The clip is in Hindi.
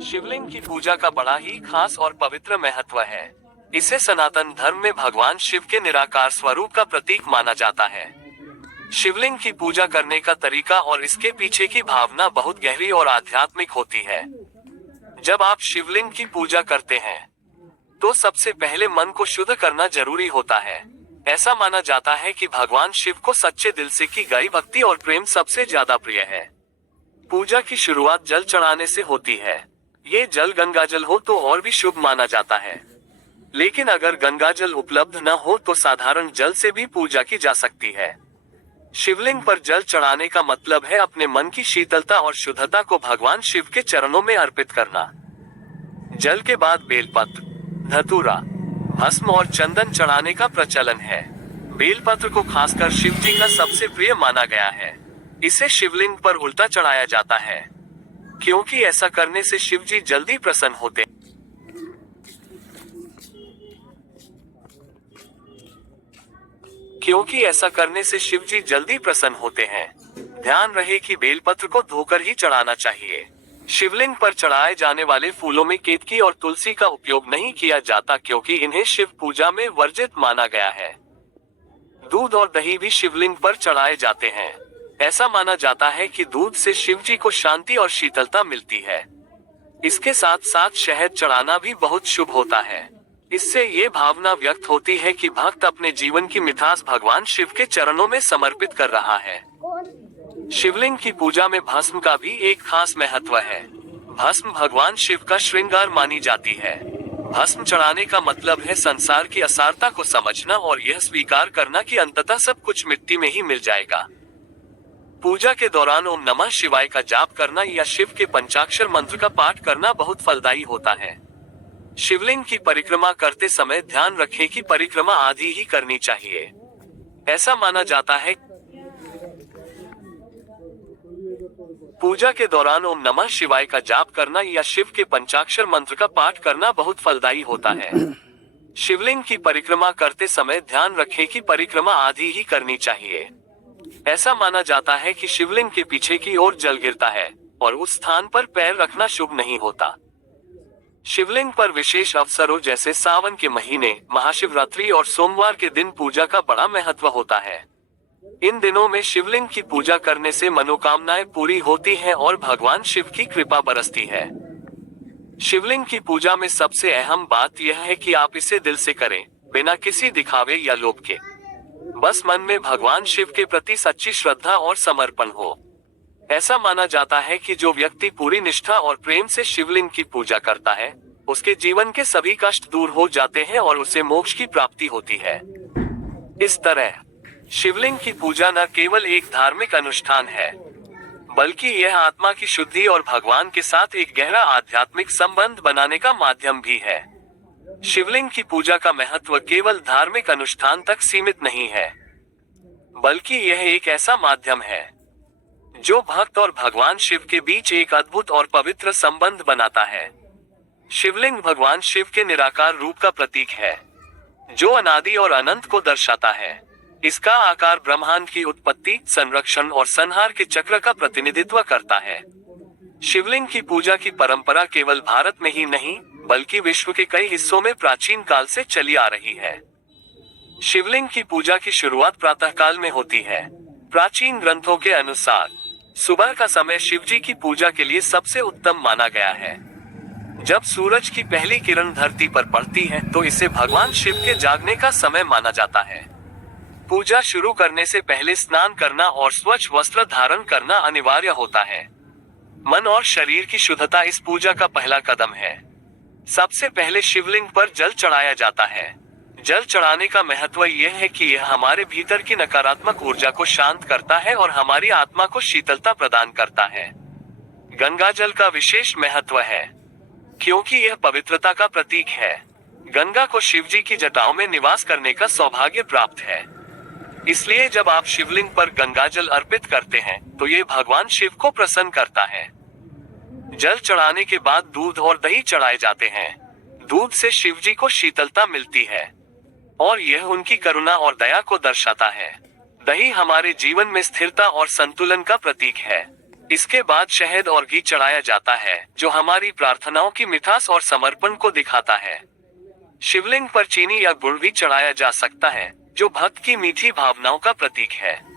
शिवलिंग की पूजा का बड़ा ही खास और पवित्र महत्व है। इसे सनातन धर्म में भगवान शिव के निराकार स्वरूप का प्रतीक माना जाता है। शिवलिंग की पूजा करने का तरीका और इसके पीछे की भावना बहुत गहरी और आध्यात्मिक होती है। जब आप शिवलिंग की पूजा करते हैं, तो सबसे पहले मन को शुद्ध करना जरूरी होता है। ऐसा माना जाता है कि भगवान शिव को सच्चे दिल से की गई भक्ति और प्रेम सबसे ज्यादा प्रिय है। पूजा की शुरुआत जल चढ़ाने से होती है। ये जल गंगाजल हो तो और भी शुभ माना जाता है, लेकिन अगर गंगाजल उपलब्ध न हो तो साधारण जल से भी पूजा की जा सकती है। शिवलिंग पर जल चढ़ाने का मतलब है अपने मन की शीतलता और शुद्धता को भगवान शिव के चरणों में अर्पित करना। जल के बाद बेलपत्र, धतूरा, भस्म और चंदन चढ़ाने का प्रचलन है। बेलपत्र को खासकर शिव जी का सबसे प्रिय माना गया है। इसे शिवलिंग पर उल्टा चढ़ाया जाता है, क्योंकि ऐसा करने से शिव जी जल्दी प्रसन्न होते हैं। ध्यान रहे कि बेलपत्र को धोकर ही चढ़ाना चाहिए। शिवलिंग पर चढ़ाए जाने वाले फूलों में केतकी और तुलसी का उपयोग नहीं किया जाता, क्योंकि इन्हें शिव पूजा में वर्जित माना गया है। दूध और दही भी शिवलिंग पर चढ़ाए जाते हैं। ऐसा माना जाता है कि दूध से शिव जी को शांति और शीतलता मिलती है। इसके साथ साथ शहद चढ़ाना भी बहुत शुभ होता है। इससे ये भावना व्यक्त होती है कि भक्त अपने जीवन की मिठास भगवान शिव के चरणों में समर्पित कर रहा है। शिवलिंग की पूजा में भस्म का भी एक खास महत्व है। भस्म भगवान शिव का श्रृंगार मानी जाती है। भस्म चढ़ाने का मतलब है संसार की असारता को समझना और यह स्वीकार करना कि अंततः सब कुछ मिट्टी में ही मिल जाएगा। पूजा के दौरान ओम नमः शिवाय का जाप करना या शिव के पंचाक्षर मंत्र का पाठ करना बहुत फलदायी होता है। शिवलिंग की परिक्रमा करते समय ध्यान रखें कि परिक्रमा आधी ही करनी चाहिए। ऐसा माना जाता है पूजा के दौरान ओम नमः शिवाय का जाप करना या शिव के पंचाक्षर मंत्र का पाठ करना बहुत फलदायी होता है। शिवलिंग की परिक्रमा करते समय ध्यान रखें कि परिक्रमा आधी ही करनी चाहिए। ऐसा माना जाता है कि शिवलिंग के पीछे की ओर जल गिरता है और उस स्थान पर पैर रखना शुभ नहीं होता। शिवलिंग पर विशेष अवसरों जैसे सावन के महीने, महाशिवरात्रि और सोमवार के दिन पूजा का बड़ा महत्व होता है। इन दिनों में शिवलिंग की पूजा करने से मनोकामनाएं पूरी होती हैं और भगवान शिव की कृपा बरसती है। शिवलिंग की पूजा में सबसे अहम बात यह है कि आप इसे दिल से करें, बिना किसी दिखावे या लोभ के। बस मन में भगवान शिव के प्रति सच्ची श्रद्धा और समर्पण हो। ऐसा माना जाता है कि जो व्यक्ति पूरी निष्ठा और प्रेम से शिवलिंग की पूजा करता है, उसके जीवन के सभी कष्ट दूर हो जाते हैं और उसे मोक्ष की प्राप्ति होती है। इस तरह शिवलिंग की पूजा न केवल एक धार्मिक अनुष्ठान है, बल्कि यह आत्मा की शुद्धि और भगवान के साथ एक गहरा आध्यात्मिक संबंध बनाने का माध्यम भी है। शिवलिंग की पूजा का महत्व केवल धार्मिक अनुष्ठान तक सीमित नहीं है, बल्कि यह एक ऐसा माध्यम है जो भक्त और भगवान शिव के बीच एक अद्भुत और पवित्र संबंध बनाता है। शिवलिंग भगवान शिव के निराकार रूप का प्रतीक है, जो अनादि और अनंत को दर्शाता है। इसका आकार ब्रह्मांड की उत्पत्ति, संरक्षण और संहार के चक्र का प्रतिनिधित्व करता है। शिवलिंग की पूजा की परंपरा केवल भारत में ही नहीं, बल्कि विश्व के कई हिस्सों में प्राचीन काल से चली आ रही है। शिवलिंग की पूजा की शुरुआत प्रातः काल में होती है। प्राचीन ग्रंथों के अनुसार सुबह का समय शिवजी की पूजा के लिए सबसे उत्तम माना गया है। जब सूरज की पहली किरण धरती पर पड़ती है, तो इसे भगवान शिव के जागने का समय माना जाता है। पूजा शुरू करने से पहले स्नान करना और स्वच्छ वस्त्र धारण करना अनिवार्य होता है। मन और शरीर की शुद्धता इस पूजा का पहला कदम है। सबसे पहले शिवलिंग पर जल चढ़ाया जाता है। जल चढ़ाने का महत्व यह है कि यह हमारे भीतर की नकारात्मक ऊर्जा को शांत करता है और हमारी आत्मा को शीतलता प्रदान करता है। गंगा जल का विशेष महत्व है, क्योंकि यह पवित्रता का प्रतीक है। गंगा को शिवजी की जटाओं में निवास करने का सौभाग्य प्राप्त है। इसलिए जब आप शिवलिंग पर गंगा जल अर्पित करते हैं, तो ये भगवान शिव को प्रसन्न करता है। जल चढ़ाने के बाद दूध और दही चढ़ाए जाते हैं। दूध से शिवजी को शीतलता मिलती है और यह उनकी करुणा और दया को दर्शाता है। दही हमारे जीवन में स्थिरता और संतुलन का प्रतीक है। इसके बाद शहद और घी चढ़ाया जाता है, जो हमारी प्रार्थनाओं की मिठास और समर्पण को दिखाता है। शिवलिंग पर चीनी या गुड़ भी चढ़ाया जा सकता है, जो भक्त की मीठी भावनाओं का प्रतीक है।